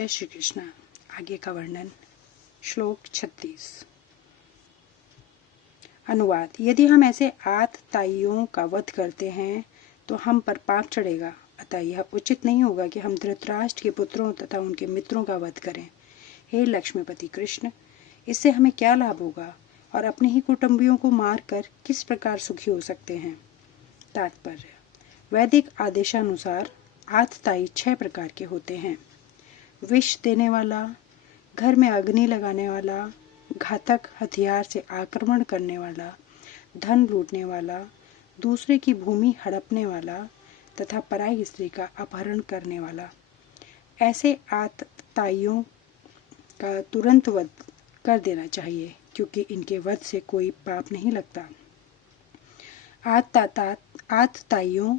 जय श्री कृष्ण। आगे का वर्णन। श्लोक 36। अनुवाद। यदि हम ऐसे आतताइयों का वध करते हैं तो हम पर पाप चढ़ेगा, अतः यह उचित नहीं होगा कि हम धृतराष्ट्र के पुत्रों तथा उनके मित्रों का वध करें। हे लक्ष्मीपति कृष्ण, इससे हमें क्या लाभ होगा और अपने ही कुटुंबियों को मारकर किस प्रकार सुखी हो सकते हैं। तात्पर्य। वैदिक आदेशानुसार आतताई 6 प्रकार के होते हैं। विष देने वाला, घर में अग्नि लगाने वाला, घातक हथियार से आक्रमण करने वाला, धन लूटने वाला, दूसरे की भूमि हड़पने वाला तथा पराई स्त्री का अपहरण करने वाला। ऐसे आतताइयों का तुरंत वध कर देना चाहिए, क्योंकि इनके वध से कोई पाप नहीं लगता। आतताइयों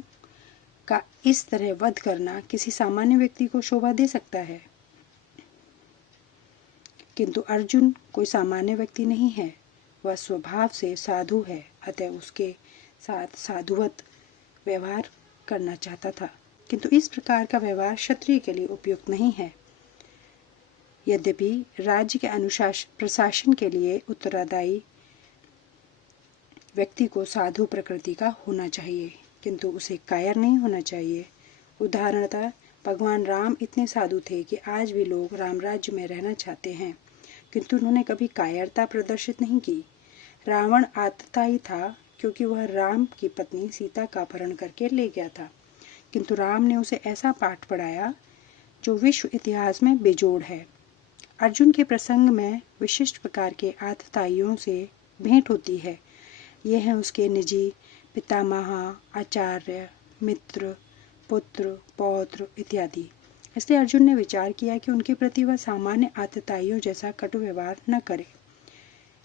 का इस तरह वध करना किसी सामान्य व्यक्ति को शोभा दे सकता है, किंतु अर्जुन कोई सामान्य व्यक्ति नहीं है। वह स्वभाव से साधु है, अतः उसके साथ साधुवत व्यवहार करना चाहता था, किंतु इस प्रकार का व्यवहार क्षत्रिय के लिए उपयुक्त नहीं है। यद्यपि राज्य के प्रशासन के लिए उत्तरदायी व्यक्ति को साधु प्रकृति का होना चाहिए, किंतु उसे कायर नहीं होना चाहिए। उदाहरणतः भगवान राम इतने साधु थे कि आज भी लोग राम राज्य में रहना चाहते हैं, किंतु उन्होंने कभी कायरता प्रदर्शित नहीं की। रावण आतताई था, क्योंकि वह राम की पत्नी सीता का अपहरण करके ले गया था, किंतु राम ने उसे ऐसा पाठ पढ़ाया जो विश्व इतिहास में बेजोड़ है। अर्जुन के प्रसंग में विशिष्ट प्रकार के आतताइयों से भेंट होती है। ये हैं उसके निजी पितामह, आचार्य, मित्र, पुत्र, पौत्र इत्यादि। इसलिए अर्जुन ने विचार किया कि उनके प्रति वह सामान्य आतताइयों जैसा कटु व्यवहार न करे।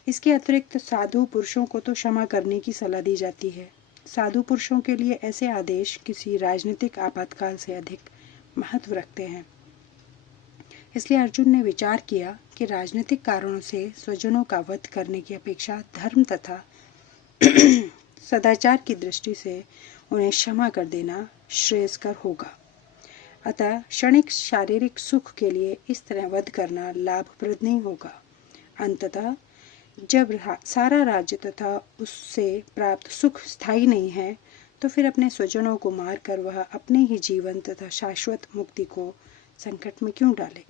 इसके अतिरिक्त साधु पुरुषों को तो क्षमा करने की सलाह दी जाती है। साधु पुरुषों के लिए ऐसे आदेश किसी राजनीतिक आपातकाल से अधिक महत्व रखते हैं। इसलिए अर्जुन ने विचार किया कि राजनीतिक कारणों से स्वजनों का वध करने की अपेक्षा धर्म तथा सदाचार की दृष्टि से उन्हें क्षमा कर देना श्रेयस्कर होगा। अतः क्षणिक शारीरिक सुख के लिए इस तरह वध करना लाभप्रद नहीं होगा। अंततः जब सारा राज्य तथा उससे प्राप्त सुख स्थायी नहीं है, तो फिर अपने स्वजनों को मारकर वह अपने ही जीवन तथा शाश्वत मुक्ति को संकट में क्यों डाले।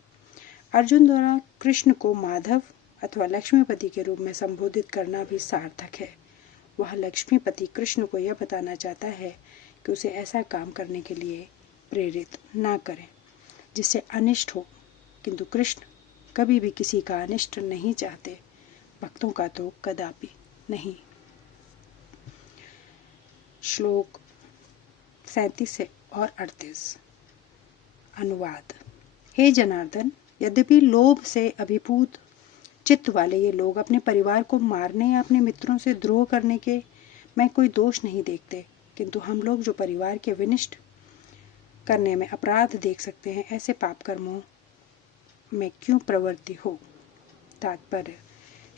अर्जुन द्वारा कृष्ण को माधव अथवा लक्ष्मीपति के रूप में संबोधित करना भी सार्थक है। वह लक्ष्मीपति कृष्ण को यह बताना चाहता है कि उसे ऐसा काम करने के लिए प्रेरित ना करें जिससे अनिष्ट हो, किंतु कृष्ण कभी भी किसी का अनिष्ट नहीं चाहते, भक्तों का तो कदापि नहीं। श्लोक 37 और 38। अनुवाद। हे जनार्दन, यद्यपि लोभ से अभिभूत चित्त वाले ये लोग अपने परिवार को मारने या अपने मित्रों से द्रोह करने के में कोई दोष नहीं देखते, किंतु हम लोग जो परिवार के विनिष्ट करने में अपराध देख सकते हैं, ऐसे पाप कर्मों में क्यों प्रवृत्ति हो। तात्पर्य।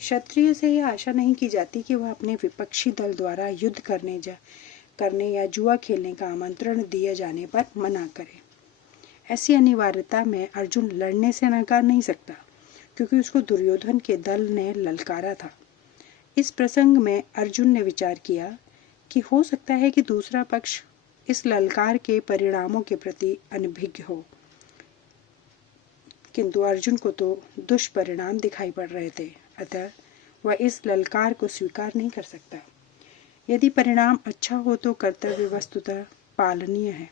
क्षत्रिय से यह आशा नहीं की जाती कि वह अपने विपक्षी दल द्वारा युद्ध करने या जुआ खेलने का आमंत्रण दिए जाने पर मना करे। ऐसी अनिवार्यता में अर्जुन लड़ने से नकार नहीं सकता, क्योंकि उसको दुर्योधन के दल ने ललकारा था। इस प्रसंग में अर्जुन ने विचार किया कि हो सकता है कि दूसरा पक्ष इस ललकार के परिणामों के प्रति अनभिज्ञ हो, किंतु अर्जुन को तो दुष्परिणाम दिखाई पड़ रहे थे, अतः वह इस ललकार को स्वीकार नहीं कर सकता। यदि परिणाम अच्छा हो तो कर्तव्य वस्तुतः पालनीय है,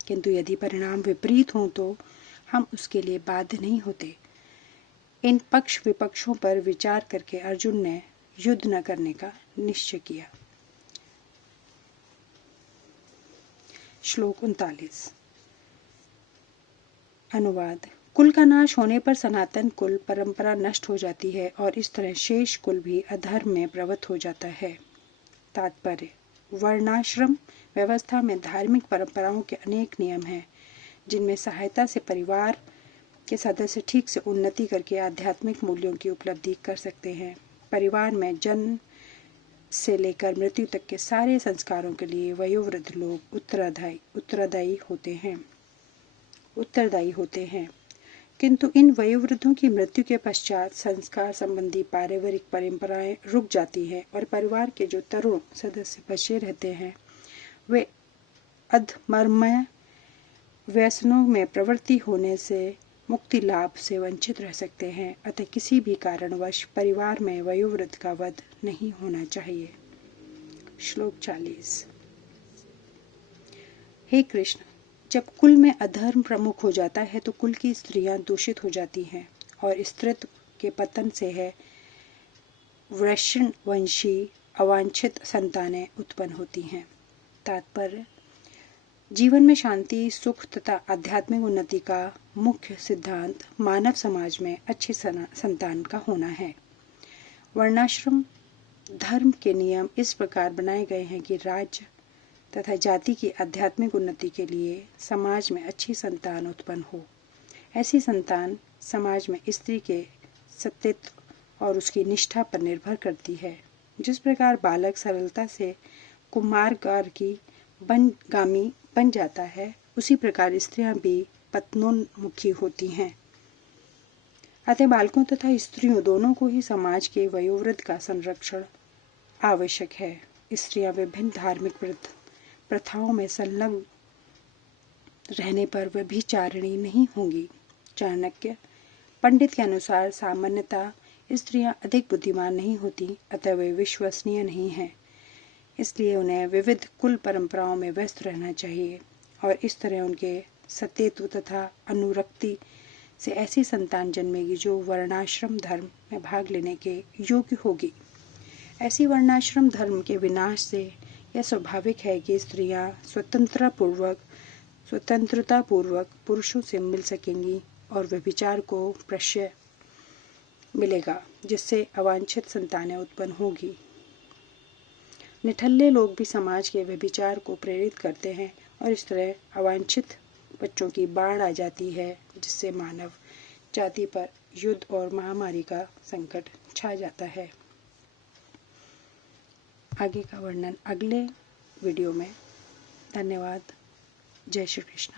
किंतु यदि परिणाम विपरीत हो तो हम उसके लिए बाध्य नहीं होते। इन पक्ष विपक्षों पर विचार करके अर्जुन ने युद्ध न करने का निश्चय किया। श्लोक 39। अनुवाद। कुल का नाश होने पर सनातन कुल परंपरा नष्ट हो जाती है और इस तरह शेष कुल भी अधर्म में प्रवृत्त हो जाता है। तात्पर्य। वर्णाश्रम व्यवस्था में धार्मिक परंपराओं के अनेक नियम हैं, जिनमें सहायता से परिवार के सदस्य ठीक से उन्नति करके आध्यात्मिक मूल्यों की उपलब्धि कर सकते हैं। परिवार में जन्म से लेकर मृत्यु तक के सारे संस्कारों के लिए वयोवृद्ध लोग उत्तरदायी होते हैं। किंतु इन वयोवृद्धों की मृत्यु के पश्चात संस्कार संबंधी पारिवारिक परंपराएं रुक जाती हैं और परिवार के जो तरुण सदस्य बचे रहते हैं वे अधमर्मय व्यसनों में प्रवृत्ति होने से मुक्ति लाभ से वंचित रह सकते हैं। अतः किसी भी कारणवश परिवार में वयोवृद्ध का वध नहीं होना चाहिए। श्लोक 40। हे कृष्ण, जब कुल में अधर्म प्रमुख हो जाता है तो कुल की स्त्रियां दूषित हो जाती हैं और स्त्रीत्व के पतन से है वृषणवंशी अवांछित संतानें उत्पन्न होती हैं। तात्पर्य: जीवन में शांति, सुख तथा आध्यात्मिक उन्नति का मुख्य सिद्धांत मानव समाज में अच्छी संतान का होना है। वर्णाश्रम धर्म के नियम इस प्रकार बनाए गए हैं कि राज्य तथा जाति की आध्यात्मिक उन्नति के लिए समाज में अच्छी संतान उत्पन्न हो। ऐसी संतान समाज में स्त्री के सत्यत्व और उसकी निष्ठा पर निर्भर करती है। जिस प्रकार बालक सरलता से कुमारगार की बनगामी बन जाता है, उसी प्रकार स्त्रियां भी पत्नोन्मुखी होती हैं। अतः बालकों तथा स्त्रियों दोनों को ही समाज के वयोवृद्ध का संरक्षण आवश्यक है। स्त्रियां विभिन्न धार्मिक प्रथाओं में संलग्न रहने पर व्यभिचारिणी नहीं होंगी। चाणक्य पंडित के अनुसार सामान्यतः स्त्रियां अधिक बुद्धिमान नहीं होती, अतः वे विश्वसनीय नहीं हैं। इसलिए उन्हें विविध कुल परंपराओं में व्यस्त रहना चाहिए और इस तरह उनके सत्यत्व तथा अनुरक्ति से ऐसी संतान जन्मेगी जो वर्णाश्रम धर्म में भाग लेने के योग्य होगी। ऐसी वर्णाश्रम धर्म के विनाश से यह स्वाभाविक है कि स्त्रियां स्वतंत्रतापूर्वक पुरुषों से मिल सकेंगी और व्यभिचार को प्रश्रय मिलेगा, जिससे अवांछित संतानें उत्पन्न होगी। निठल्ले लोग भी समाज के व्यभिचार को प्रेरित करते हैं और इस तरह अवांछित बच्चों की बाढ़ आ जाती है, जिससे मानव जाति पर युद्ध और महामारी का संकट छा जाता है। आगे का वर्णन अगले वीडियो में। धन्यवाद। जय श्री कृष्ण।